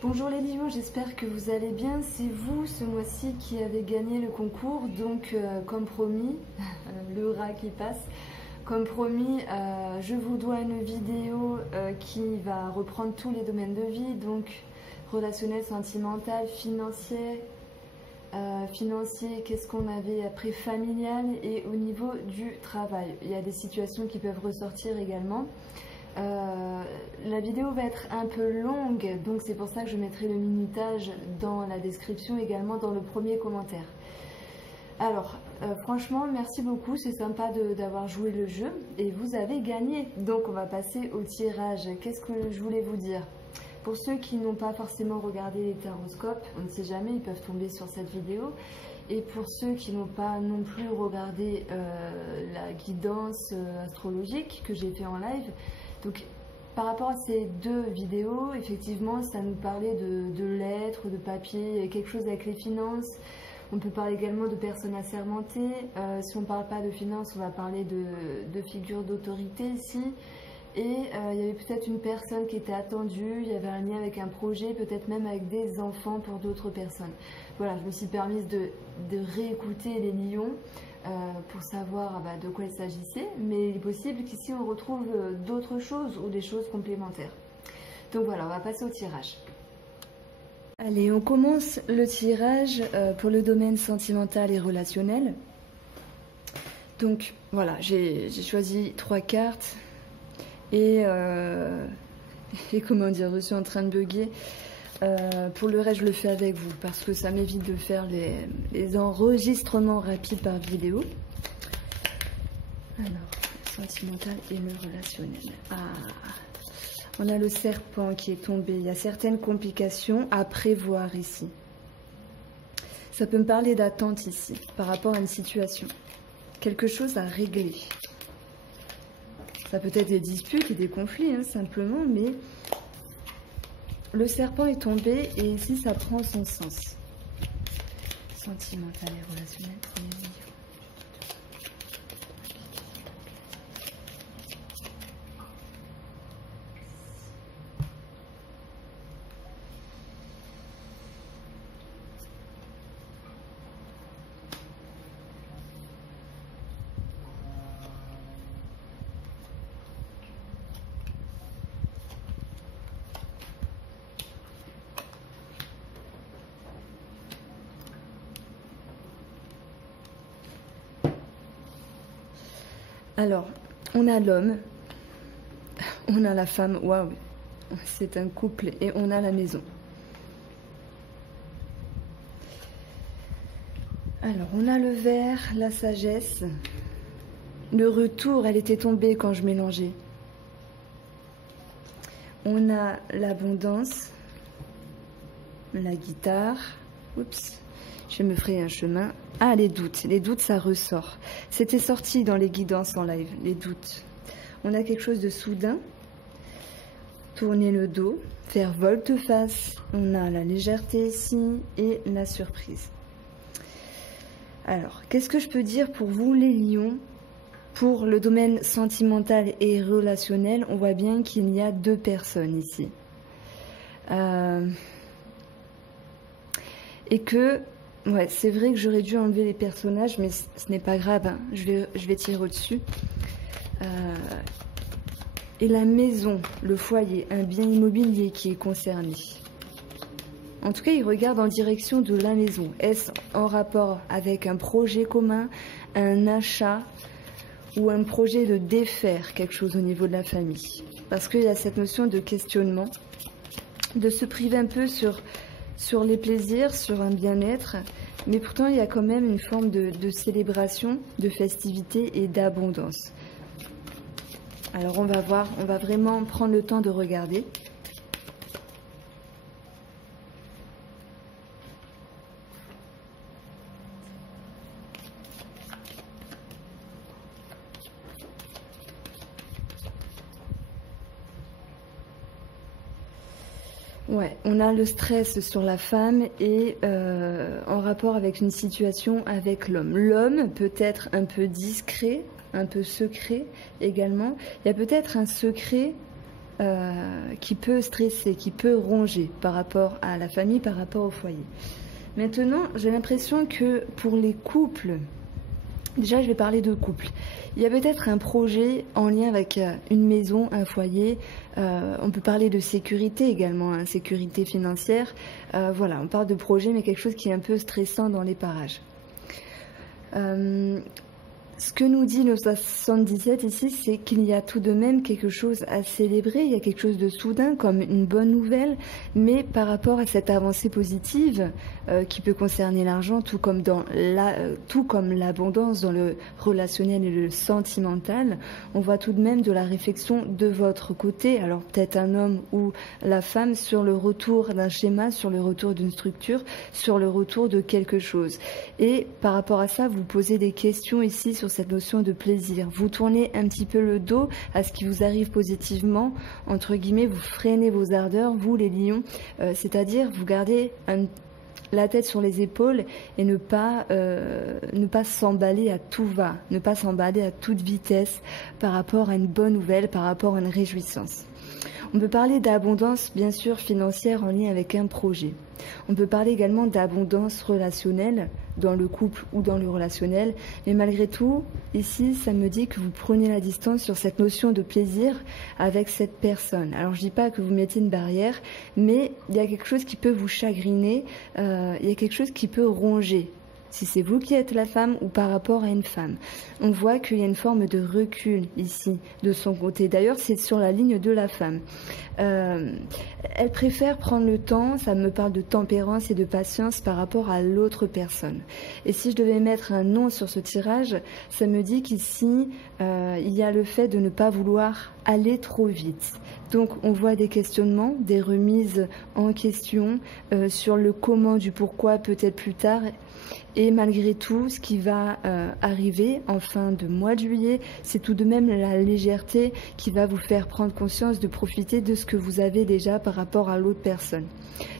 Bonjour les lions, j'espère que vous allez bien. C'est vous ce mois-ci qui avez gagné le concours, donc comme promis, le rat qui passe, comme promis, je vous dois une vidéo qui va reprendre tous les domaines de vie, donc relationnel, sentimental, financier, qu'est-ce qu'on avait après, familial et au niveau du travail. Il y a des situations qui peuvent ressortir également. La vidéo va être un peu longue, donc c'est pour ça que je mettrai le minutage dans la description, également dans le premier commentaire. Alors, franchement, merci beaucoup, c'est sympa d'avoir joué le jeu et vous avez gagné. Donc on va passer au tirage. Qu'est-ce que je voulais vous dire? Pour ceux qui n'ont pas forcément regardé les taroscopes, on ne sait jamais, ils peuvent tomber sur cette vidéo. Et pour ceux qui n'ont pas non plus regardé la guidance astrologique que j'ai fait en live, donc par rapport à ces deux vidéos, effectivement, ça nous parlait de lettres, de papier, quelque chose avec les finances. On peut parler également de personnes assermentées. Si on ne parle pas de finances, on va parler de figures d'autorité ici. Et il y avait peut-être une personne qui était attendue, il y avait un lien avec un projet, peut-être même avec des enfants pour d'autres personnes. Voilà, je me suis permise de réécouter les lions pour savoir de quoi il s'agissait, mais il est possible qu'ici on retrouve d'autres choses ou des choses complémentaires. Donc voilà, on va passer au tirage. Allez, on commence le tirage pour le domaine sentimental et relationnel. Donc voilà, j'ai choisi 3 cartes. Et comment dire, je suis en train de bugger. Pour le reste, je le fais avec vous parce que ça m'évite de faire les enregistrements rapides par vidéo. Alors, sentimental et le relationnel. Ah, on a le serpent qui est tombé. Il y a certaines complications à prévoir ici. Ça peut me parler d'attente ici par rapport à une situation. Quelque chose à régler. Ça peut être des disputes et des conflits, hein, simplement, mais le serpent est tombé et ici, ça prend son sens. Sentimental et relationnel, premier niveau. Alors, on a l'homme, on a la femme, waouh, c'est un couple, et on a la maison. Alors, on a le verre, la sagesse, le retour, elle était tombée quand je mélangeais. On a l'abondance, la guitare, oups. Je me ferai un chemin. Ah, les doutes, ça ressort. C'était sorti dans les guidances en live, les doutes. On a quelque chose de soudain. Tourner le dos, faire volte-face. On a la légèreté ici et la surprise. Alors, qu'est-ce que je peux dire pour vous, les lions? Pour le domaine sentimental et relationnel, on voit bien qu'il y a 2 personnes ici. Et que... ouais, c'est vrai que j'aurais dû enlever les personnages, mais ce n'est pas grave, hein. Je vais tirer au-dessus. Et la maison, le foyer, un bien immobilier qui est concerné. En tout cas, il regarde en direction de la maison. Est-ce en rapport avec un projet commun, un achat ou un projet de défaire quelque chose au niveau de la famille? Parce qu'il y a cette notion de questionnement, de se priver un peu sur les plaisirs, sur un bien-être, mais pourtant il y a quand même une forme de célébration, de festivité et d'abondance. Alors on va voir, on va vraiment prendre le temps de regarder. Ouais, on a le stress sur la femme et en rapport avec une situation avec l'homme. L'homme peut être un peu discret, un peu secret également. Il y a peut-être un secret qui peut stresser, qui peut ronger par rapport à la famille, par rapport au foyer. Maintenant, j'ai l'impression que pour les couples, déjà je vais parler de couple. Il y a peut-être un projet en lien avec une maison, un foyer. On peut parler de sécurité également, hein, sécurité financière. Voilà, on parle de projet, mais quelque chose qui est un peu stressant dans les parages. Ce que nous dit le 77 ici, c'est qu'il y a tout de même quelque chose à célébrer, il y a quelque chose de soudain comme une bonne nouvelle, mais par rapport à cette avancée positive qui peut concerner l'argent, tout comme l'abondance dans le relationnel et le sentimental, on voit tout de même de la réflexion de votre côté, alors peut-être un homme ou la femme, sur le retour d'un schéma, sur le retour d'une structure, sur le retour de quelque chose. Et par rapport à ça, vous posez des questions ici sur cette notion de plaisir. Vous tournez un petit peu le dos à ce qui vous arrive positivement, entre guillemets, vous freinez vos ardeurs, vous les lions, c'est-à-dire vous gardez la tête sur les épaules et ne pas s'emballer à tout va, ne pas s'emballer à toute vitesse par rapport à une bonne nouvelle, par rapport à une réjouissance. On peut parler d'abondance, bien sûr, financière en lien avec un projet. On peut parler également d'abondance relationnelle dans le couple ou dans le relationnel. Mais malgré tout, ici, ça me dit que vous prenez la distance sur cette notion de plaisir avec cette personne. Alors, je ne dis pas que vous mettez une barrière, mais il y a quelque chose qui peut vous chagriner, il y a quelque chose qui peut ronger. Si c'est vous qui êtes la femme ou par rapport à une femme. On voit qu'il y a une forme de recul ici, de son côté. D'ailleurs, c'est sur la ligne de la femme. Elle préfère prendre le temps, ça me parle de tempérance et de patience par rapport à l'autre personne. Et si je devais mettre un nom sur ce tirage, ça me dit qu'ici, il y a le fait de ne pas vouloir aller trop vite. Donc on voit des questionnements, des remises en question sur le comment, du pourquoi, peut-être plus tard. Et malgré tout, ce qui va arriver en fin de mois de juillet, c'est tout de même la légèreté qui va vous faire prendre conscience de profiter de ce que vous avez déjà par rapport à l'autre personne.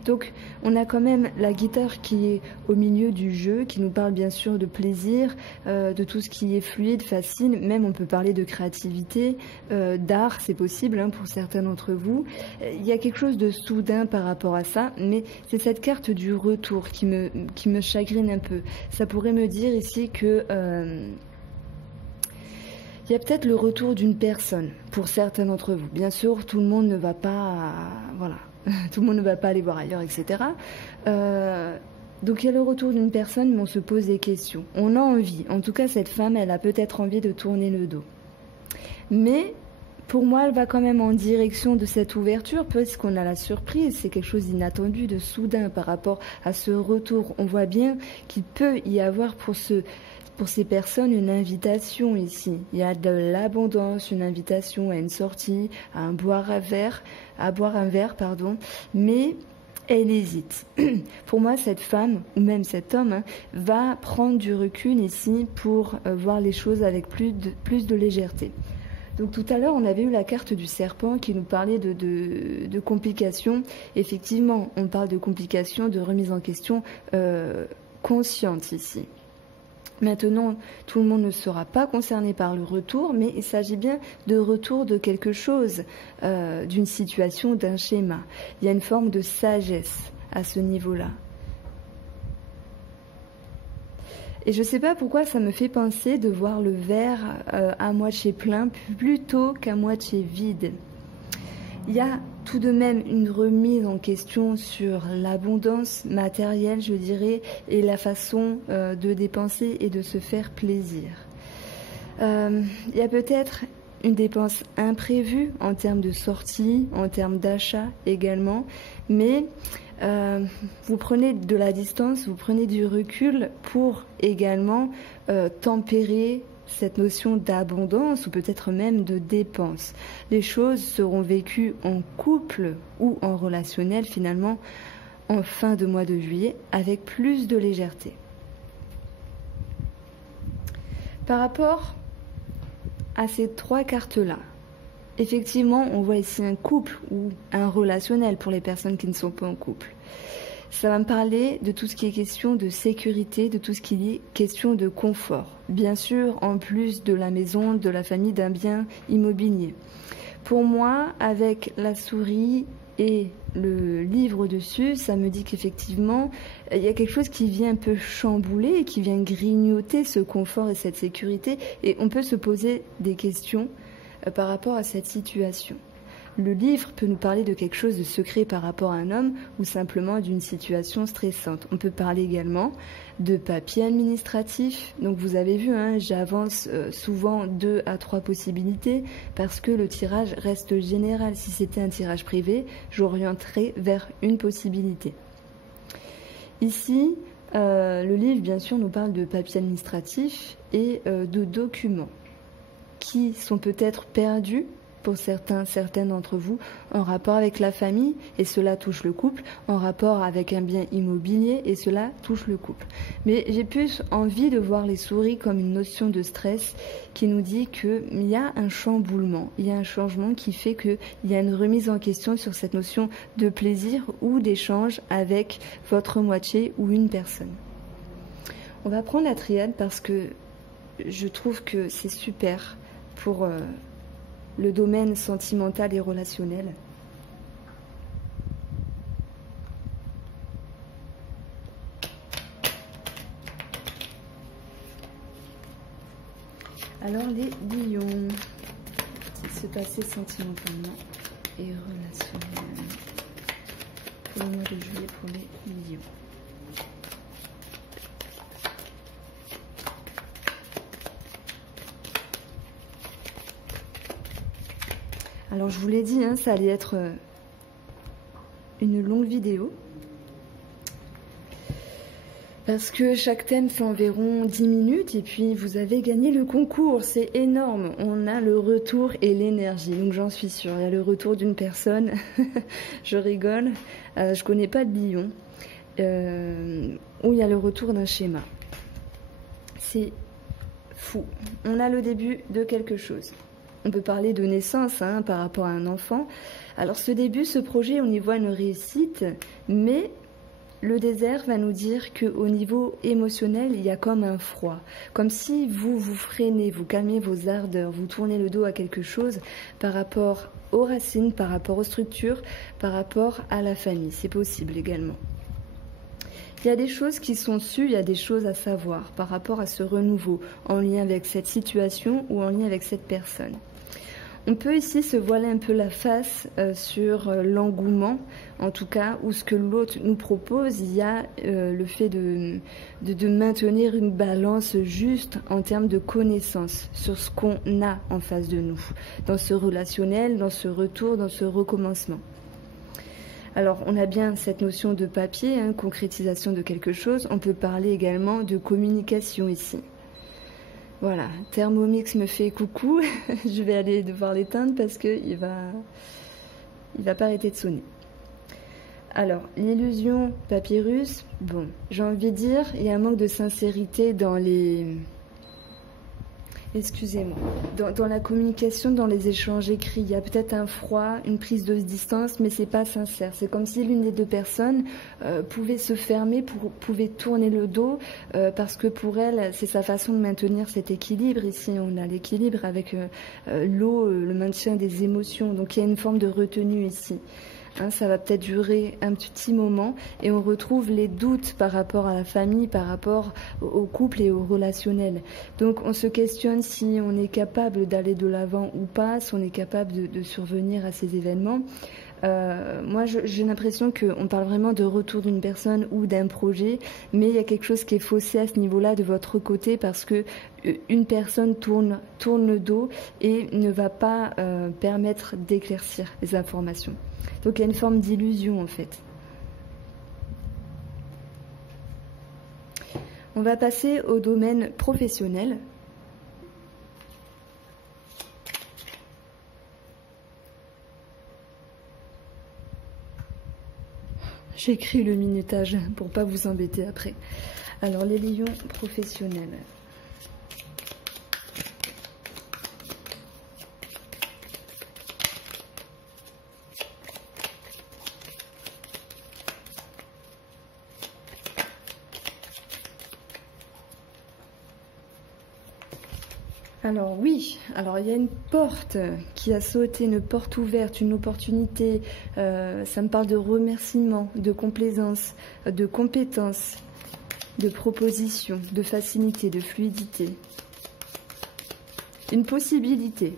Donc, on a quand même la guitare qui est au milieu du jeu, qui nous parle bien sûr de plaisir, de tout ce qui est fluide, facile. Même on peut parler de créativité, d'art, c'est possible hein, pour certains d'entre vous. Il y a quelque chose de soudain par rapport à ça, mais c'est cette carte du retour qui me chagrine un peu. Ça pourrait me dire ici que il y a peut-être le retour d'une personne pour certains d'entre vous. Bien sûr, tout le monde ne va pas, voilà, tout le monde ne va pas aller voir ailleurs, etc. Donc il y a le retour d'une personne, mais on se pose des questions. On a envie, en tout cas cette femme, elle a peut-être envie de tourner le dos. Mais pour moi, elle va quand même en direction de cette ouverture, puisqu'on a la surprise, c'est quelque chose d'inattendu, de soudain par rapport à ce retour. On voit bien qu'il peut y avoir pour ces personnes une invitation ici. Il y a de l'abondance, une invitation à une sortie, à boire un verre, mais elle hésite. Pour moi, cette femme, ou même cet homme, hein, va prendre du recul ici pour voir les choses avec plus de légèreté. Donc tout à l'heure, on avait eu la carte du serpent qui nous parlait de complications. Effectivement, on parle de complications, de remise en question consciente ici. Maintenant, tout le monde ne sera pas concerné par le retour, mais il s'agit bien de retour de quelque chose, d'une situation, d'un schéma. Il y a une forme de sagesse à ce niveau-là. Et je ne sais pas pourquoi ça me fait penser de voir le verre à moitié plein plutôt qu'à moitié vide. Il y a tout de même une remise en question sur l'abondance matérielle, je dirais, et la façon de dépenser et de se faire plaisir. Il y a peut-être une dépense imprévue en termes de sortie, en termes d'achat également, mais vous prenez de la distance, vous prenez du recul pour également tempérer cette notion d'abondance ou peut-être même de dépense. Les choses seront vécues en couple ou en relationnel finalement en fin de mois de juillet avec plus de légèreté. Par rapport à ces trois cartes-là, effectivement, on voit ici un couple ou un relationnel pour les personnes qui ne sont pas en couple. Ça va me parler de tout ce qui est question de sécurité, de tout ce qui est question de confort. Bien sûr, en plus de la maison, de la famille, d'un bien immobilier. pour moi, avec la souris et le livre dessus, ça me dit qu'effectivement, il y a quelque chose qui vient un peu chambouler, qui vient grignoter ce confort et cette sécurité, et on peut se poser des questions par rapport à cette situation. Le livre peut nous parler de quelque chose de secret par rapport à un homme ou simplement d'une situation stressante. On peut parler également de papier administratif. Donc vous avez vu, hein, j'avance souvent 2 à 3 possibilités parce que le tirage reste général. Si c'était un tirage privé, j'orienterais vers une possibilité. Ici, le livre, bien sûr, nous parle de papier administratif et de documents qui sont peut-être perdus pour certaines d'entre vous, en rapport avec la famille, et cela touche le couple, en rapport avec un bien immobilier, et cela touche le couple. Mais j'ai plus envie de voir les souris comme une notion de stress qui nous dit qu'il y a un chamboulement, il y a un changement qui fait qu'il y a une remise en question sur cette notion de plaisir ou d'échange avec votre moitié ou une personne. On va prendre la triade parce que je trouve que c'est super pour le domaine sentimental et relationnel. Alors les lions, ce qui se passait sentimentalement et relationnellement pour le mois de juillet pour les lions. Alors je vous l'ai dit, hein, ça allait être une longue vidéo. Parce que chaque thème fait environ 10 minutes et puis vous avez gagné le concours, c'est énorme. On a le retour et l'énergie, donc j'en suis sûre. Il y a le retour d'une personne, je rigole, je connais pas de lion, où il y a le retour d'un schéma. C'est fou. On a le début de quelque chose. On peut parler de naissance hein, par rapport à un enfant. Alors ce début, ce projet, on y voit une réussite, mais le désert va nous dire qu'au niveau émotionnel, il y a comme un froid. Comme si vous freinez, vous calmez vos ardeurs, vous tournez le dos à quelque chose par rapport aux racines, par rapport aux structures, par rapport à la famille. C'est possible également. Il y a des choses qui sont sues, il y a des choses à savoir par rapport à ce renouveau, en lien avec cette situation ou en lien avec cette personne. On peut ici se voiler un peu la face sur l'engouement, en tout cas, ou ce que l'autre nous propose. Il y a le fait de maintenir une balance juste en termes de connaissance sur ce qu'on a en face de nous, dans ce relationnel, dans ce retour, dans ce recommencement. Alors, on a bien cette notion de papier, hein, concrétisation de quelque chose. On peut parler également de communication ici. Voilà, Thermomix me fait coucou. Je vais aller devoir l'éteindre parce qu'il va pas arrêter de sonner. Alors, l'illusion papyrus, bon, j'ai envie de dire, il y a un manque de sincérité dans les... Excusez-moi. Dans la communication, dans les échanges écrits, il y a peut-être un froid, une prise de distance, mais c'est pas sincère. C'est comme si l'une des deux personnes pouvait se fermer, pouvait tourner le dos, parce que pour elle, c'est sa façon de maintenir cet équilibre. Ici, on a l'équilibre avec l'eau, le maintien des émotions. Donc il y a une forme de retenue ici. Hein, ça va peut-être durer un petit moment et on retrouve les doutes par rapport à la famille, par rapport au couple et au relationnel. Donc on se questionne si on est capable d'aller de l'avant ou pas, si on est capable de survenir à ces événements. Moi, j'ai l'impression qu'on parle vraiment de retour d'une personne ou d'un projet, mais il y a quelque chose qui est faussé à ce niveau-là de votre côté parce que une personne tourne le dos et ne va pas permettre d'éclaircir les informations. Donc il y a une forme d'illusion en fait. On va passer au domaine professionnel. J'écris le minutage pour pas vous embêter après. Alors les lions professionnels. Alors oui, alors il y a une porte qui a sauté, une porte ouverte, une opportunité. Ça me parle de remerciement, de complaisance, de compétence, de proposition, de facilité, de fluidité. Une possibilité.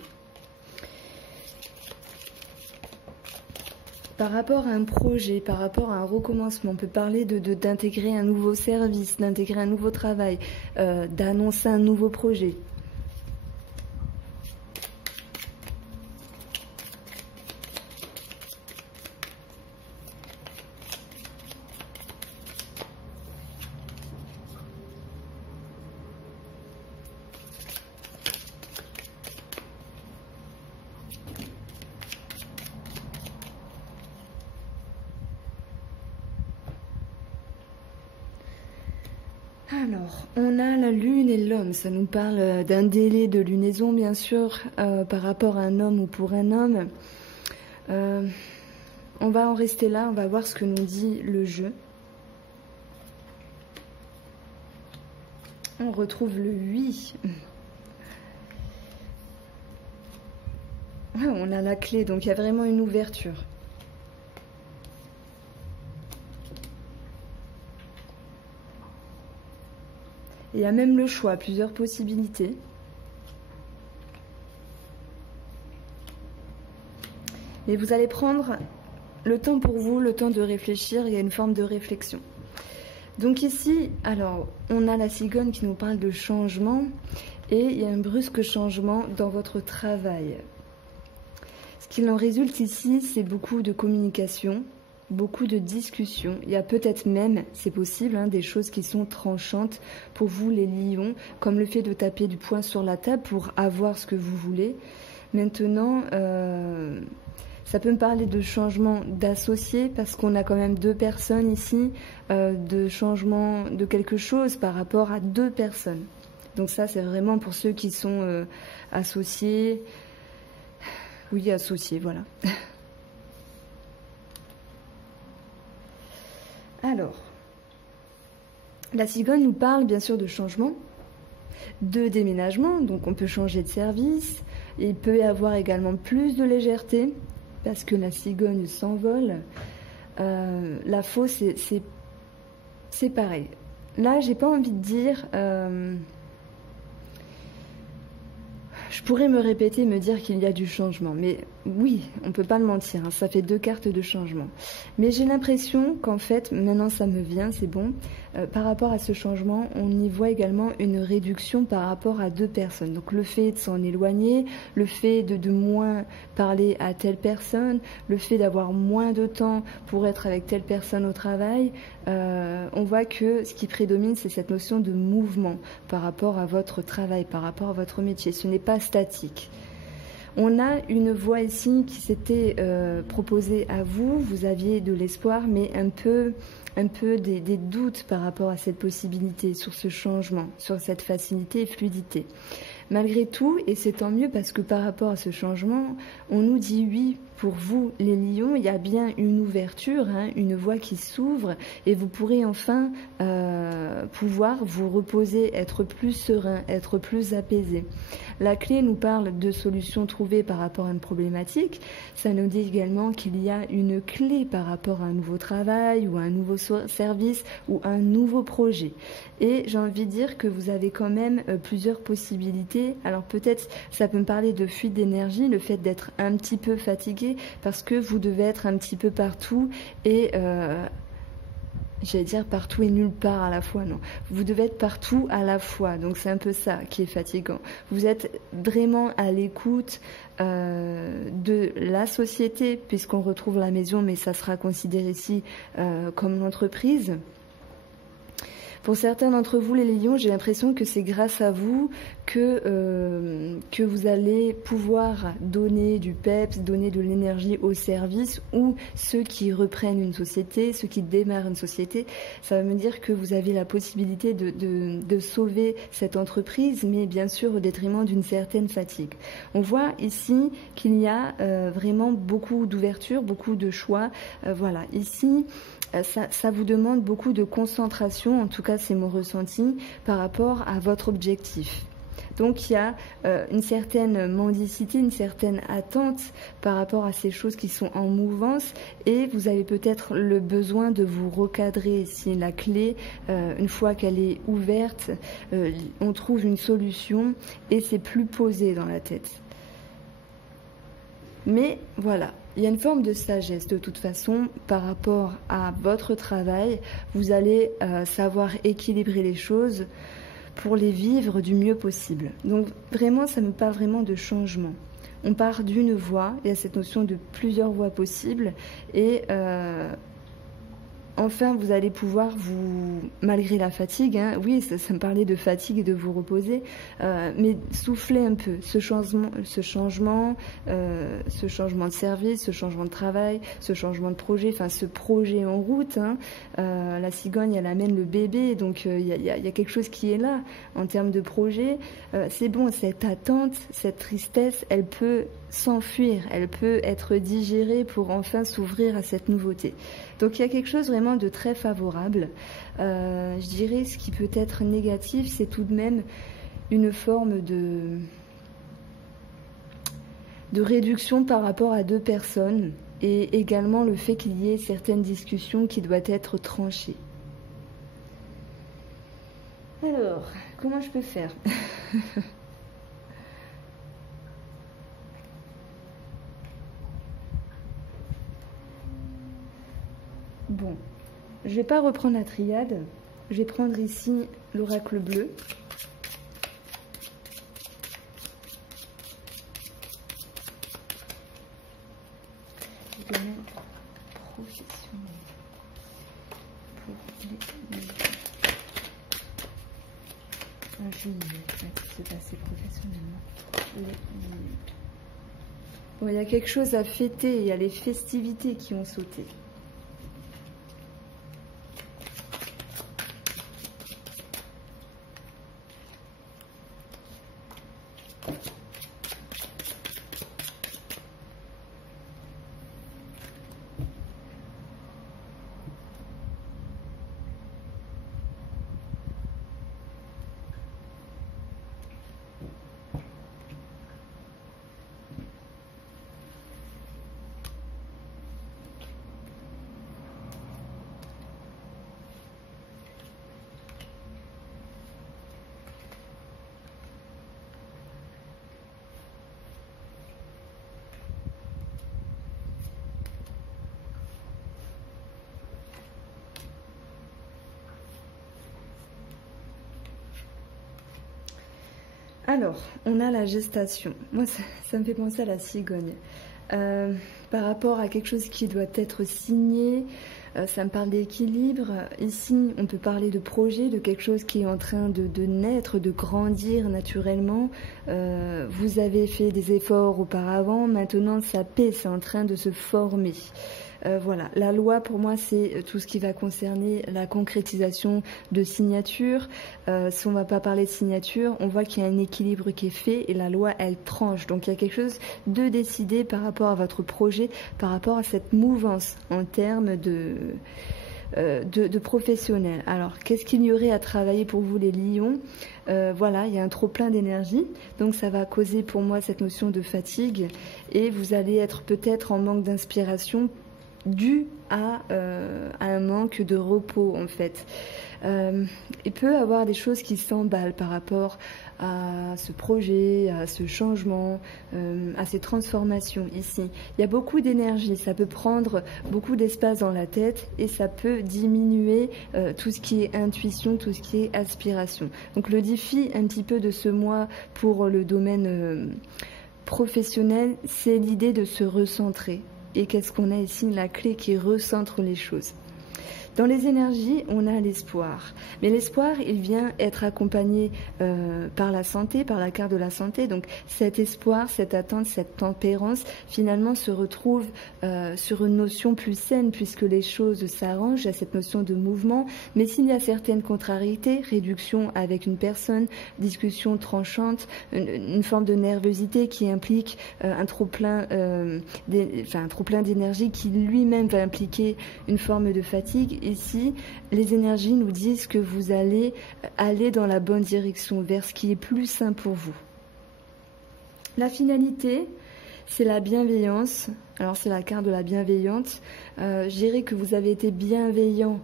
Par rapport à un projet, par rapport à un recommencement, on peut parler d'intégrer un nouveau service, d'intégrer un nouveau travail, d'annoncer un nouveau projet. Alors, on a la lune et l'homme, ça nous parle d'un délai de lunaison bien sûr, par rapport à un homme ou pour un homme. On va en rester là, on va voir ce que nous dit le jeu. On retrouve le 8. Ouais, on a la clé, donc il y a vraiment une ouverture. Il y a même le choix, plusieurs possibilités. Et vous allez prendre le temps pour vous, le temps de réfléchir, il y a une forme de réflexion. Donc ici, alors, on a la cigogne qui nous parle de changement et il y a un brusque changement dans votre travail. Ce qu'il en résulte ici, c'est beaucoup de communication, beaucoup de discussions. Il y a peut-être même, c'est possible, hein, des choses qui sont tranchantes pour vous les lions, comme le fait de taper du poing sur la table pour avoir ce que vous voulez. Maintenant, ça peut me parler de changement d'associé parce qu'on a quand même deux personnes ici, de changement de quelque chose par rapport à deux personnes. Donc ça, c'est vraiment pour ceux qui sont associés. Oui, associés, voilà. Alors, la cigogne nous parle bien sûr de changement, de déménagement, donc on peut changer de service. Il peut y avoir également plus de légèreté, parce que la cigogne s'envole. La fausse, c'est pareil. Là, j'ai pas envie de dire... je pourrais me répéter, me dire qu'il y a du changement, mais oui, on ne peut pas le mentir, hein, ça fait deux cartes de changement. Mais j'ai l'impression qu'en fait, maintenant ça me vient, c'est bon, par rapport à ce changement, on y voit également une réduction par rapport à deux personnes. Donc le fait de s'en éloigner, le fait de moins parler à telle personne, le fait d'avoir moins de temps pour être avec telle personne au travail, on voit que ce qui prédomine, c'est cette notion de mouvement par rapport à votre travail, par rapport à votre métier. Ce n'est pas statique. On a une voie ici qui s'était proposée à vous. Vous aviez de l'espoir, mais un peu des doutes par rapport à cette possibilité, sur ce changement, sur cette facilité et fluidité. Malgré tout, et c'est tant mieux parce que par rapport à ce changement, on nous dit oui, pour vous les lions, il y a bien une ouverture, hein, une voie qui s'ouvre et vous pourrez enfin pouvoir vous reposer, être plus serein, être plus apaisé. La clé nous parle de solutions trouvées par rapport à une problématique. Ça nous dit également qu'il y a une clé par rapport à un nouveau travail ou à un nouveau service ou un nouveau projet. Et j'ai envie de dire que vous avez quand même plusieurs possibilités. Alors peut-être ça peut me parler de fuite d'énergie, le fait d'être un petit peu fatigué parce que vous devez être un petit peu partout et j'allais dire partout et nulle part à la fois, non. Vous devez être partout à la fois, donc c'est un peu ça qui est fatigant. Vous êtes vraiment à l'écoute de la société, puisqu'on retrouve la maison, mais ça sera considéré ici comme l'entreprise. Pour certains d'entre vous, les lions, j'ai l'impression que c'est grâce à vous que vous allez pouvoir donner du peps, donner de l'énergie au service ou ceux qui reprennent une société, ceux qui démarrent une société. Ça va me dire que vous avez la possibilité de sauver cette entreprise, mais bien sûr au détriment d'une certaine fatigue. On voit ici qu'il y a vraiment beaucoup d'ouverture, beaucoup de choix. Voilà, ici... Ça vous demande beaucoup de concentration, en tout cas c'est mon ressenti, par rapport à votre objectif. Donc il y a une certaine mendicité, une certaine attente par rapport à ces choses qui sont en mouvance, et vous avez peut-être le besoin de vous recadrer. Si la clé, une fois qu'elle est ouverte, on trouve une solution et c'est plus posé dans la tête. Mais voilà, il y a une forme de sagesse de toute façon par rapport à votre travail. Vous allez savoir équilibrer les choses pour les vivre du mieux possible. Donc vraiment, ça me parle vraiment de changement. On part d'une voie, il y a cette notion de plusieurs voies possibles, et enfin, vous allez pouvoir malgré la fatigue, hein, oui, ça me parlait de fatigue et de vous reposer, mais souffler un peu ce changement de service, ce changement de travail, ce changement de projet, enfin ce projet en route. Hein, la cigogne, elle amène le bébé, donc il y a quelque chose qui est là en termes de projet. C'est bon, cette attente, cette tristesse, elle peut s'enfuir, elle peut être digérée pour enfin s'ouvrir à cette nouveauté. Donc il y a quelque chose vraiment de très favorable. Je dirais ce qui peut être négatif, c'est tout de même une forme de réduction par rapport à deux personnes, et également le fait qu'il y ait certaines discussions qui doivent être tranchées. Alors, comment je peux faire ? Bon, je ne vais pas reprendre la triade, je vais prendre ici l'oracle bleu. Domaine professionnel. Pour les qui se passer professionnellement. Bon, il y a quelque chose à fêter, il y a les festivités qui ont sauté. Alors, on a la gestation. Moi, ça me fait penser à la cigogne. Par rapport à quelque chose qui doit être signé, ça me parle d'équilibre. Ici, on peut parler de projet, de quelque chose qui est en train de naître, de grandir naturellement. Vous avez fait des efforts auparavant, maintenant ça paie, c'est en train de se former. Voilà, la loi pour moi c'est tout ce qui va concerner la concrétisation de signature. Si on ne va pas parler de signature, on voit qu'il y a un équilibre qui est fait et la loi elle tranche. Donc il y a quelque chose de décidé par rapport à votre projet, par rapport à cette mouvance en termes de professionnels. Alors, qu'est-ce qu'il y aurait à travailler pour vous les lions ? Voilà, il y a un trop plein d'énergie, donc ça va causer pour moi cette notion de fatigue et vous allez être peut-être en manque d'inspiration dû à un manque de repos en fait. Il peut y avoir des choses qui s'emballent par rapport à ce projet, à ce changement, à ces transformations ici. Il y a beaucoup d'énergie, ça peut prendre beaucoup d'espace dans la tête et ça peut diminuer tout ce qui est intuition, tout ce qui est aspiration. Donc le défi un petit peu de ce mois pour le domaine professionnel, c'est l'idée de se recentrer. Et qu'est-ce qu'on a ici ? La clé qui recentre les choses. Dans les énergies, on a l'espoir. Mais l'espoir, il vient être accompagné par la santé, par la carte de la santé. Donc cet espoir, cette attente, cette tempérance, finalement se retrouve sur une notion plus saine puisque les choses s'arrangent. Il y a cette notion de mouvement. Mais s'il y a certaines contrariétés, réduction avec une personne, discussion tranchante, une forme de nervosité qui implique un trop-plein d'énergie qui lui-même va impliquer une forme de fatigue. fatigue, ici, les énergies nous disent que vous allez aller dans la bonne direction, vers ce qui est plus sain pour vous. La finalité, c'est la bienveillance. Alors c'est la carte de la bienveillante. Je dirais que vous avez été bienveillant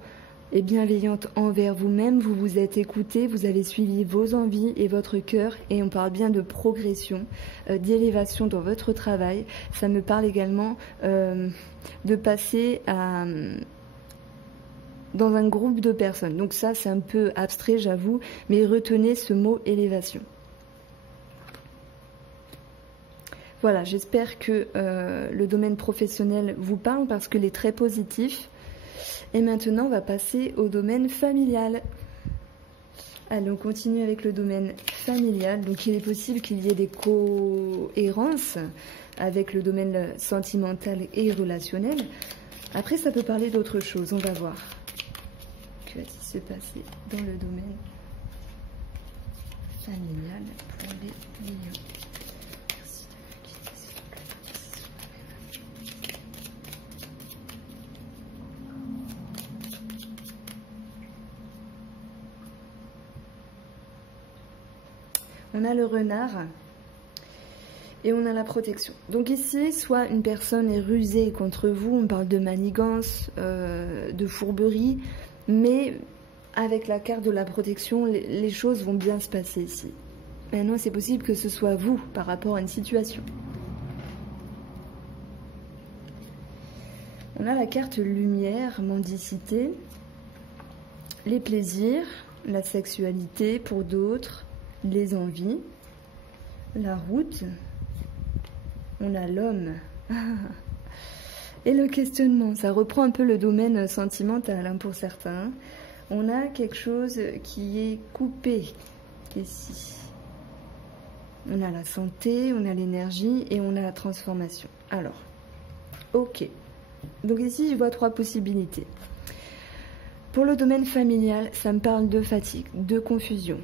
et bienveillante envers vous-même, vous vous êtes écouté, vous avez suivi vos envies et votre cœur, et on parle bien de progression, d'élévation dans votre travail. Ça me parle également de passer dans un groupe de personnes. Donc ça, c'est un peu abstrait, j'avoue, mais retenez ce mot élévation. Voilà, j'espère que le domaine professionnel vous parle parce qu'il est très positif. Et maintenant, on va passer au domaine familial. Allez, on continue avec le domaine familial. Donc, il est possible qu'il y ait des cohérences avec le domaine sentimental et relationnel. Après, ça peut parler d'autre chose. On va voir. Que va-t-il se passer dans le domaine familial pour les lions? On a le renard et on a la protection. Donc ici, soit une personne est rusée contre vous, on parle de manigance, de fourberie, mais avec la carte de la protection, les choses vont bien se passer ici. Maintenant, c'est possible que ce soit vous par rapport à une situation. On a la carte lumière, mendicité, les plaisirs, la sexualité pour d'autres, les envies, la route, on a l'homme et le questionnement. Ça reprend un peu le domaine sentimental hein, pour certains. On a quelque chose qui est coupé ici. On a la santé, on a l'énergie et on a la transformation. Alors, ok. Donc ici, je vois 3 possibilités. Pour le domaine familial, ça me parle de fatigue, de confusion,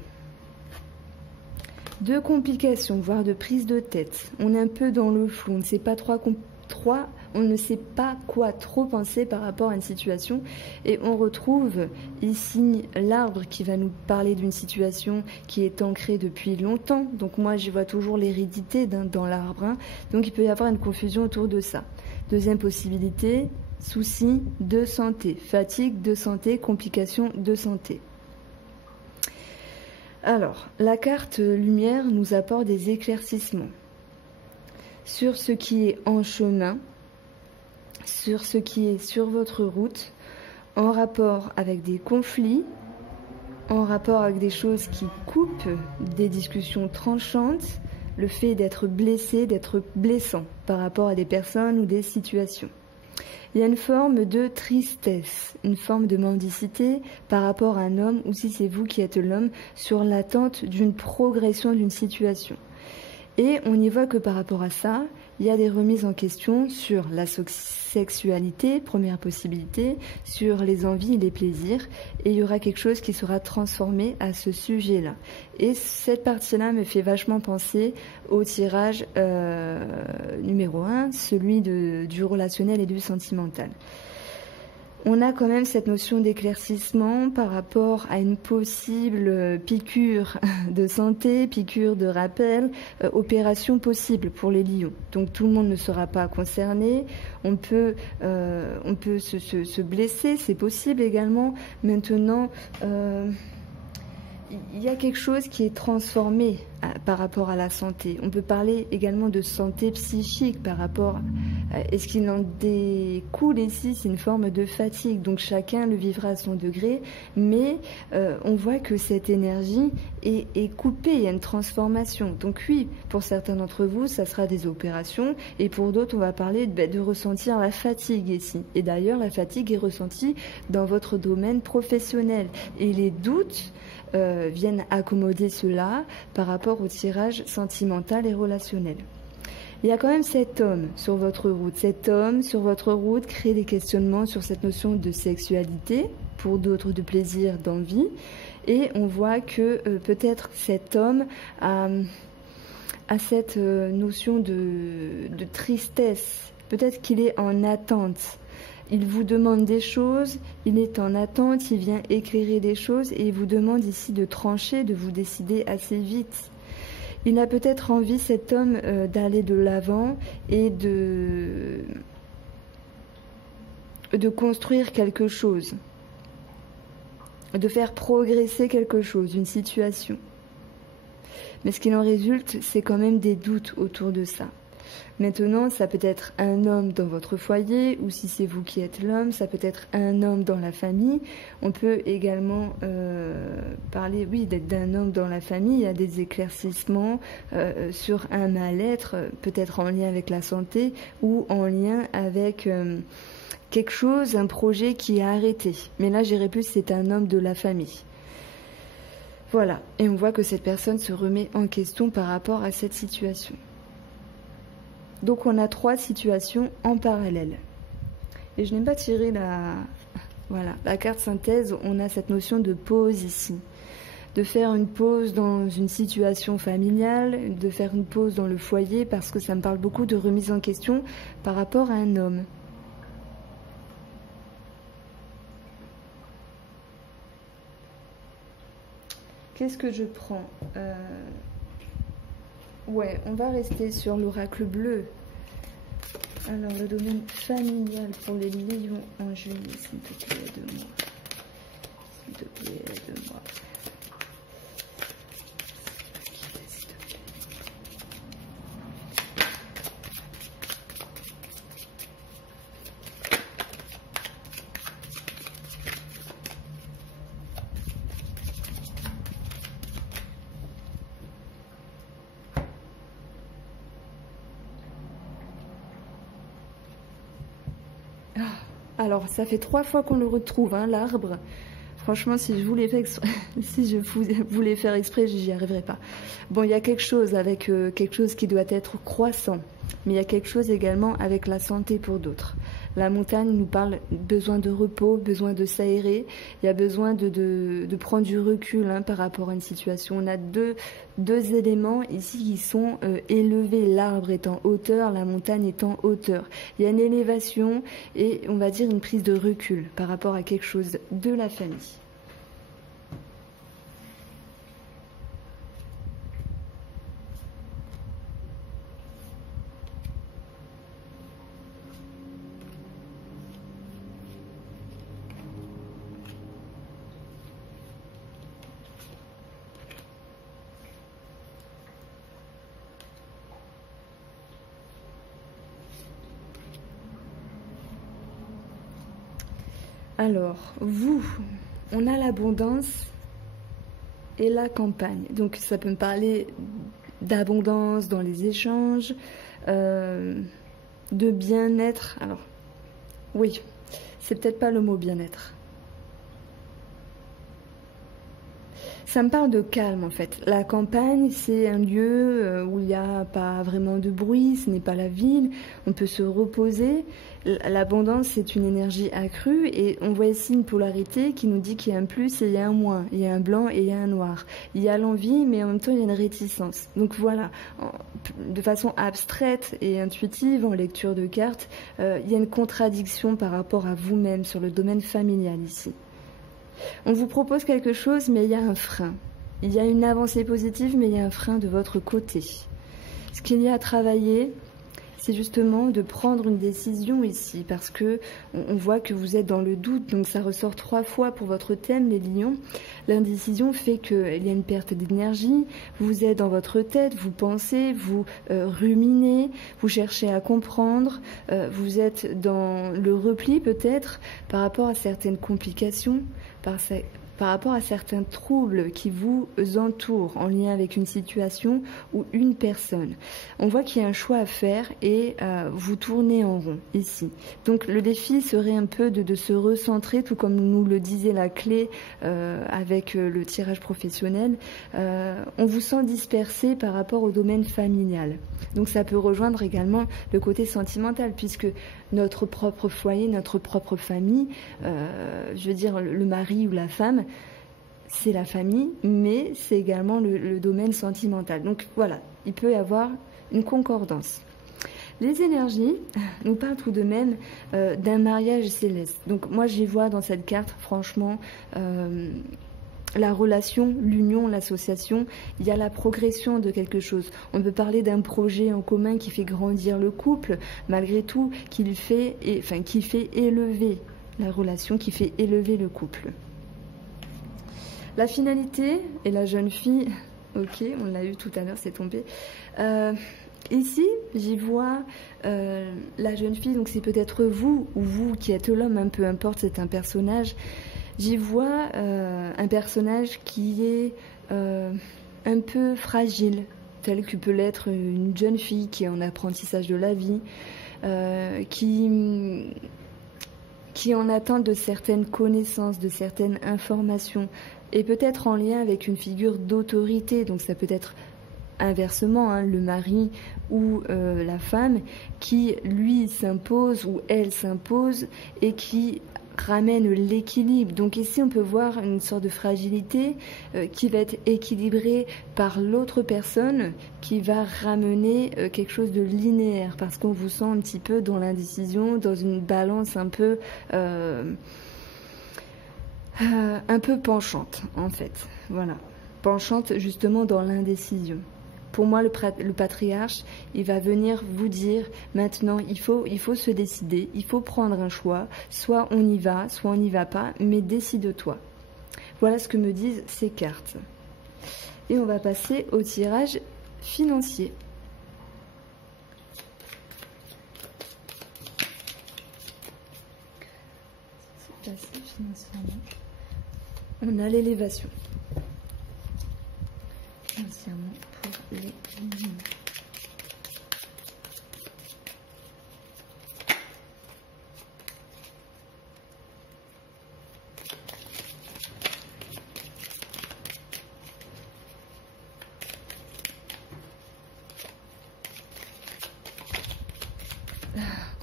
de complications, voire de prise de tête. On est un peu dans le flou, on ne sait pas on ne sait pas quoi trop penser par rapport à une situation. Et on retrouve ici l'arbre qui va nous parler d'une situation qui est ancrée depuis longtemps. Donc moi, j'y vois toujours l'hérédité dans l'arbre. Hein. Donc il peut y avoir une confusion autour de ça. Deuxième possibilité, soucis de santé, fatigue de santé, complications de santé. Alors, la carte lumière nous apporte des éclaircissements sur ce qui est en chemin, sur ce qui est sur votre route, en rapport avec des conflits, en rapport avec des choses qui coupent, des discussions tranchantes, le fait d'être blessé, d'être blessant par rapport à des personnes ou des situations. Il y a une forme de tristesse, une forme de mendicité par rapport à un homme, ou si c'est vous qui êtes l'homme, sur l'attente d'une progression d'une situation. Et on y voit que par rapport à ça, il y a des remises en question sur la sexualité, première possibilité, sur les envies et les plaisirs, et il y aura quelque chose qui sera transformé à ce sujet-là. Et cette partie-là me fait vachement penser au tirage numéro 1, celui du relationnel et du sentimental. On a quand même cette notion d'éclaircissement par rapport à une possible piqûre de santé, piqûre de rappel, opération possible pour les lions. Donc tout le monde ne sera pas concerné, on peut se blesser, c'est possible également. Maintenant, il y a quelque chose qui est transformé par rapport à la santé. On peut parler également de santé psychique par rapport à ce qu'il en découle ici, c'est une forme de fatigue. Donc chacun le vivra à son degré, mais on voit que cette énergie est coupée, il y a une transformation. Donc oui, pour certains d'entre vous, ça sera des opérations, et pour d'autres, on va parler de ressentir la fatigue ici. Et d'ailleurs, la fatigue est ressentie dans votre domaine professionnel. Et les doutes viennent accommoder cela par rapport au tirage sentimental et relationnel. Il y a quand même cet homme sur votre route. Cet homme sur votre route crée des questionnements sur cette notion de sexualité, pour d'autres de plaisir, d'envie. Et on voit que peut-être cet homme a cette notion de tristesse. Peut-être qu'il est en attente. Il vous demande des choses, il est en attente, il vient éclairer des choses et il vous demande ici de trancher, de vous décider assez vite. Il a peut-être envie, cet homme, d'aller de l'avant et de construire quelque chose, de faire progresser quelque chose, une situation. Mais ce qu'il en résulte, c'est quand même des doutes autour de ça. Maintenant, ça peut être un homme dans votre foyer, ou si c'est vous qui êtes l'homme, ça peut être un homme dans la famille. On peut également parler, oui, d'un homme dans la famille. Il y a des éclaircissements sur un mal-être, peut-être en lien avec la santé, ou en lien avec quelque chose, un projet qui est arrêté. Mais là, j'irais plus, c'est un homme de la famille. Voilà, et on voit que cette personne se remet en question par rapport à cette situation. Donc on a 3 situations en parallèle. Et je n'ai pas tiré la carte synthèse, on a cette notion de pause ici. De faire une pause dans une situation familiale, de faire une pause dans le foyer, parce que ça me parle beaucoup de remise en question par rapport à un homme. Qu'est-ce que je prends Ouais, on va rester sur l'oracle bleu. Alors, le domaine familial pour les lions en juillet, s'il te plaît, aide-moi. S'il te plaît, aide-moi. Alors, ça fait 3 fois qu'on le retrouve, hein, l'arbre. Franchement, si je voulais faire exprès, j'y arriverais pas. Bon, il y a quelque chose avec quelque chose qui doit être croissant, mais il y a quelque chose également avec la santé pour d'autres. La montagne nous parle besoin de repos, besoin de s'aérer. Il y a besoin de prendre du recul par rapport à une situation. On a deux éléments ici qui sont élevés. L'arbre est en hauteur, la montagne est en hauteur. Il y a une élévation et on va dire une prise de recul par rapport à quelque chose de la famille. Alors, vous, on a l'abondance et la campagne. Donc, ça peut me parler d'abondance dans les échanges, de bien-être. Alors, oui, c'est peut-être pas le mot bien-être. Ça me parle de calme en fait. La campagne, c'est un lieu où il n'y a pas vraiment de bruit, ce n'est pas la ville, on peut se reposer. L'abondance, c'est une énergie accrue et on voit ici une polarité qui nous dit qu'il y a un plus et il y a un moins, il y a un blanc et il y a un noir. Il y a l'envie, mais en même temps, il y a une réticence. Donc voilà, de façon abstraite et intuitive, en lecture de cartes, il y a une contradiction par rapport à vous-même sur le domaine familial ici. On vous propose quelque chose, mais il y a un frein. Il y a une avancée positive, mais il y a un frein de votre côté. Ce qu'il y a à travailler, c'est justement de prendre une décision ici, parce que on voit que vous êtes dans le doute, donc ça ressort 3 fois pour votre thème, les lions. L'indécision fait qu'il y a une perte d'énergie, vous êtes dans votre tête, vous pensez, vous ruminez, vous cherchez à comprendre, vous êtes dans le repli peut-être par rapport à certaines complications, par rapport à certains troubles qui vous entourent en lien avec une situation ou une personne. On voit qu'il y a un choix à faire et vous tournez en rond ici. Donc le défi serait un peu de se recentrer, tout comme nous le disait la clé avec le tirage professionnel. On vous sent dispersé par rapport au domaine familial. Donc ça peut rejoindre également le côté sentimental, puisque notre propre foyer, notre propre famille, je veux dire le mari ou la femme, c'est la famille, mais c'est également le domaine sentimental. Donc voilà, il peut y avoir une concordance. Les énergies nous parlent tout de même d'un mariage céleste. Donc moi j'y vois dans cette carte, franchement, la relation, l'union, l'association, il y a la progression de quelque chose. On peut parler d'un projet en commun qui fait grandir le couple, malgré tout, qui fait élever la relation, qui fait élever le couple. La finalité, et la jeune fille, ok, on l'a eu tout à l'heure, c'est tombé. Ici, j'y vois la jeune fille, donc c'est peut-être vous, ou vous qui êtes l'homme, peu importe, c'est un personnage. J'y vois un personnage qui est un peu fragile, tel que peut l'être une jeune fille qui est en apprentissage de la vie, qui est en attente de certaines connaissances, de certaines informations, et peut-être en lien avec une figure d'autorité. Donc ça peut être inversement, le mari ou la femme qui, lui, s'impose ou elle s'impose et qui ramène l'équilibre. Donc ici on peut voir une sorte de fragilité qui va être équilibrée par l'autre personne qui va ramener quelque chose de linéaire, parce qu'on vous sent un petit peu dans l'indécision, dans une balance un peu penchante en fait. Voilà, penchante justement dans l'indécision. Pour moi, le patriarche, il va venir vous dire, maintenant, il faut se décider, il faut prendre un choix, soit on y va, soit on n'y va pas, mais décide-toi. Voilà ce que me disent ces cartes. Et on va passer au tirage financier. C'est passé financièrement. On a l'élévation. Financièrement. Les...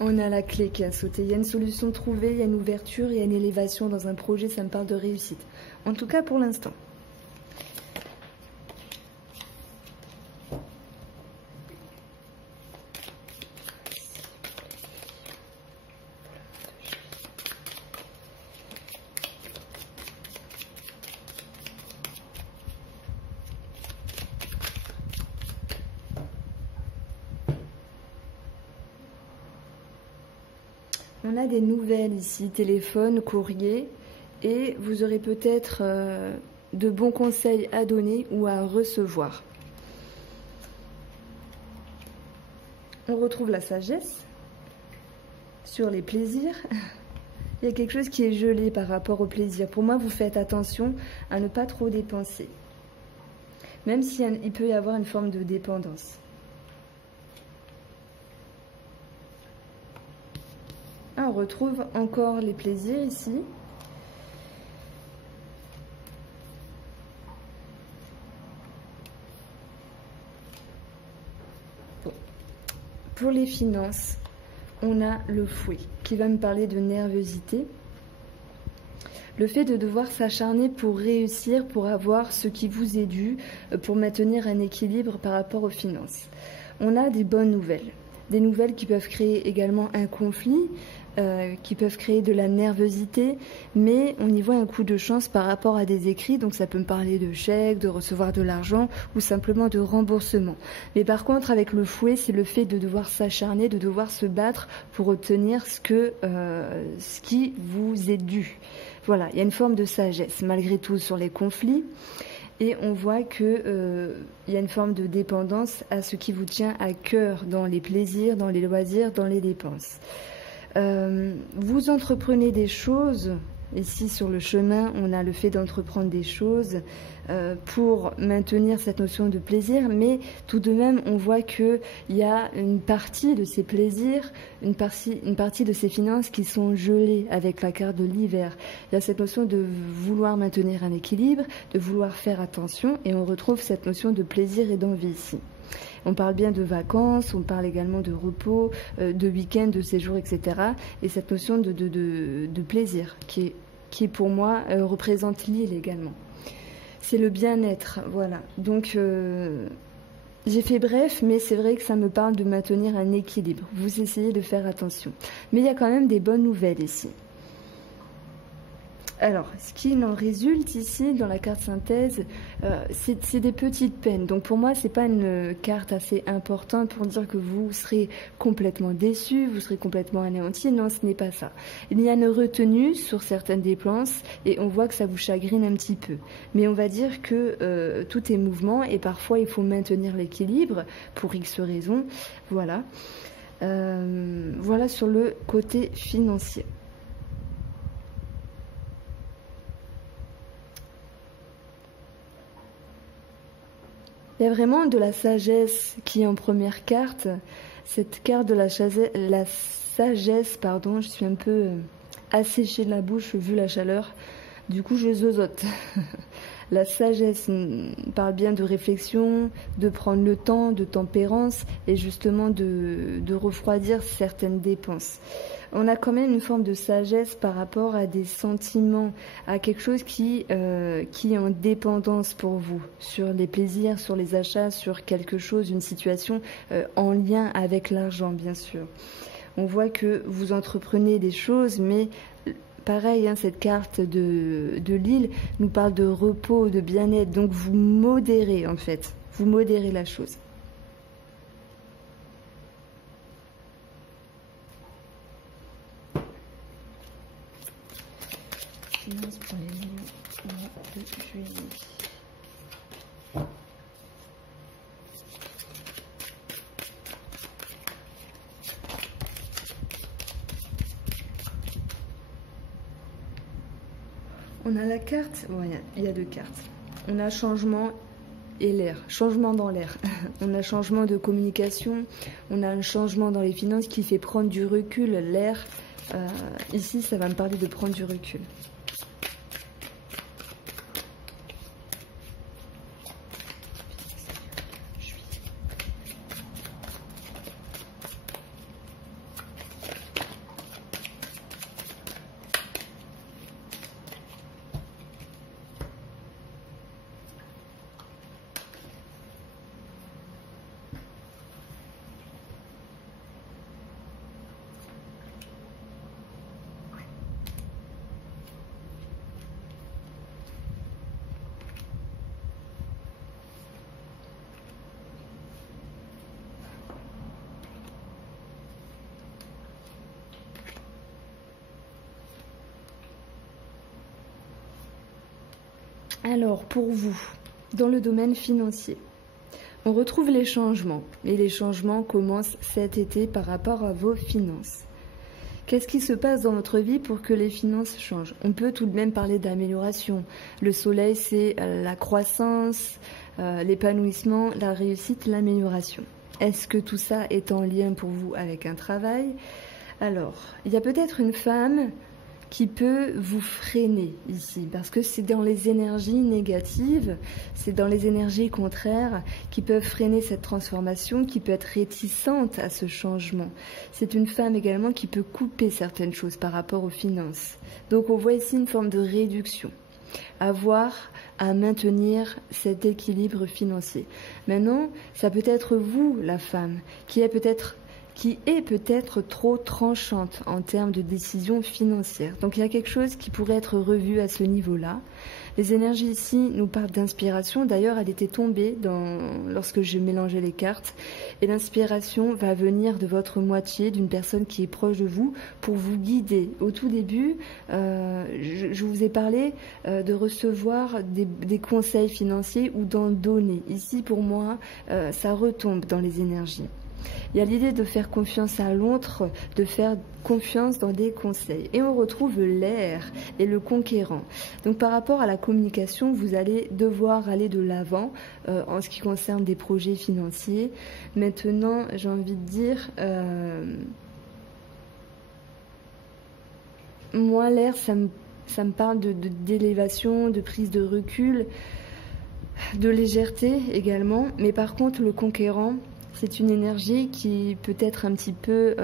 On a la clé qui a sauté. Il y a une solution trouvée, il y a une ouverture, il y a une élévation dans un projet, ça me parle de réussite. En tout cas pour l'instant. On a des nouvelles ici, téléphone, courrier, et vous aurez peut-être de bons conseils à donner ou à recevoir. On retrouve la sagesse sur les plaisirs. Il y a quelque chose qui est gelé par rapport au plaisir. Pour moi, vous faites attention à ne pas trop dépenser, même s'il peut y avoir une forme de dépendance. On retrouve encore les plaisirs ici. Bon. Pour les finances, on a le fouet qui va me parler de nervosité. Le fait de devoir s'acharner pour réussir, pour avoir ce qui vous est dû, pour maintenir un équilibre par rapport aux finances. On a des bonnes nouvelles. Des nouvelles qui peuvent créer également un conflit, qui peuvent créer de la nervosité, mais on y voit un coup de chance par rapport à des écrits, donc ça peut me parler de chèques, de recevoir de l'argent ou simplement de remboursement. Mais par contre, avec le fouet, c'est le fait de devoir s'acharner, de devoir se battre pour obtenir ce qui vous est dû. Voilà, il y a une forme de sagesse malgré tout sur les conflits. Et on voit qu'il y a une forme de dépendance à ce qui vous tient à cœur dans les plaisirs, dans les loisirs, dans les dépenses. Vous entreprenez des choses. Ici, sur le chemin, on a le fait d'entreprendre des choses pour maintenir cette notion de plaisir, mais tout de même, on voit qu'il y a une partie de ces plaisirs, une partie de ces finances qui sont gelées avec la carte de l'hiver. Il y a cette notion de vouloir maintenir un équilibre, de vouloir faire attention, et on retrouve cette notion de plaisir et d'envie ici. On parle bien de vacances, on parle également de repos, de week-end, de séjour, etc. Et cette notion de plaisir qui pour moi représente l'île également. C'est le bien-être, voilà. Donc J'ai fait bref, mais c'est vrai que ça me parle de maintenir un équilibre. Vous essayez de faire attention. Mais il y a quand même des bonnes nouvelles ici. Alors, ce qu'il en résulte ici dans la carte synthèse, c'est des petites peines. Donc pour moi, c'est pas une carte assez importante pour dire que vous serez complètement déçu, vous serez complètement anéanti. Non, ce n'est pas ça. Il y a une retenue sur certaines dépenses et on voit que ça vous chagrine un petit peu. Mais on va dire que tout est mouvement et parfois il faut maintenir l'équilibre pour X raisons. Voilà. Voilà sur le côté financier. Il y a vraiment de la sagesse qui est en première carte. Cette carte de la sagesse, pardon, je suis un peu asséchée de la bouche vu la chaleur. Du coup, je zozote. La sagesse parle bien de réflexion, de prendre le temps, de tempérance et justement de refroidir certaines dépenses. On a quand même une forme de sagesse par rapport à des sentiments, à quelque chose qui est en dépendance pour vous, sur les plaisirs, sur les achats, sur quelque chose, une situation en lien avec l'argent, bien sûr. On voit que vous entreprenez des choses, mais pareil, hein, cette carte de l'île nous parle de repos, de bien-être, donc vous modérez en fait, vous modérez la chose. Finance pour les mois de juillet. On a la carte, bon, il y a deux cartes. On a changement et l'air, changement dans l'air. On a changement de communication, on a un changement dans les finances qui fait prendre du recul. L'air, ici, ça va me parler de prendre du recul. Alors, pour vous, dans le domaine financier, on retrouve les changements. Et les changements commencent cet été par rapport à vos finances. Qu'est-ce qui se passe dans votre vie pour que les finances changent? On peut tout de même parler d'amélioration. Le soleil, c'est la croissance, l'épanouissement, la réussite, l'amélioration. Est-ce que tout ça est en lien pour vous avec un travail? Alors, il y a peut-être une femme qui peut vous freiner ici, parce que c'est dans les énergies négatives, c'est dans les énergies contraires qui peuvent freiner cette transformation, qui peut être réticente à ce changement. C'est une femme également qui peut couper certaines choses par rapport aux finances. Donc on voit ici une forme de réduction, avoir à maintenir cet équilibre financier. Maintenant, ça peut être vous, la femme, qui est peut-être trop tranchante en termes de décision financière. Donc il y a quelque chose qui pourrait être revu à ce niveau-là. Les énergies ici nous parlent d'inspiration. D'ailleurs, elle était tombée lorsque je mélangeais les cartes. Et l'inspiration va venir de votre moitié, d'une personne qui est proche de vous, pour vous guider. Au tout début, je vous ai parlé de recevoir des conseils financiers ou d'en donner. Ici, pour moi, ça retombe dans les énergies. Il y a l'idée de faire confiance à l'autre, de faire confiance dans des conseils. Et on retrouve l'air et le conquérant. Donc par rapport à la communication, vous allez devoir aller de l'avant en ce qui concerne des projets financiers. Maintenant, j'ai envie de dire, moi l'air, ça me parle d'élévation, de prise de recul, de légèreté également. Mais par contre, le conquérant, c'est une énergie qui peut être un petit peu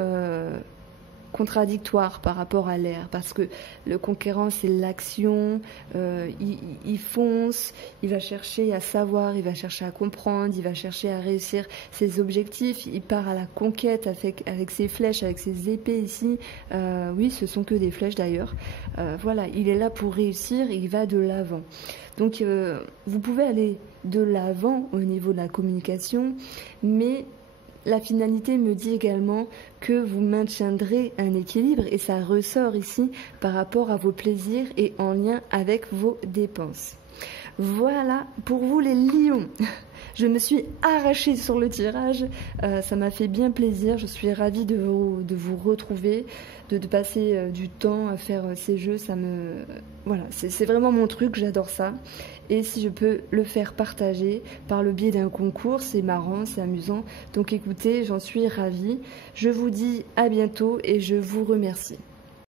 contradictoire par rapport à l'air, parce que le conquérant, c'est l'action, il fonce, il va chercher à savoir, il va chercher à comprendre, il va chercher à réussir ses objectifs, il part à la conquête avec ses flèches, avec ses épées ici, oui, ce sont que des flèches d'ailleurs, voilà, il est là pour réussir et il va de l'avant. Donc vous pouvez aller de l'avant au niveau de la communication, mais la finalité me dit également que vous maintiendrez un équilibre et ça ressort ici par rapport à vos plaisirs et en lien avec vos dépenses. Voilà pour vous les lions. Je me suis arrachée sur le tirage, ça m'a fait bien plaisir, je suis ravie de vous retrouver, de passer du temps à faire ces jeux, voilà, c'est vraiment mon truc, j'adore ça. Et si je peux le faire partager par le biais d'un concours, c'est marrant, c'est amusant. Donc écoutez, j'en suis ravie. Je vous dis à bientôt et je vous remercie.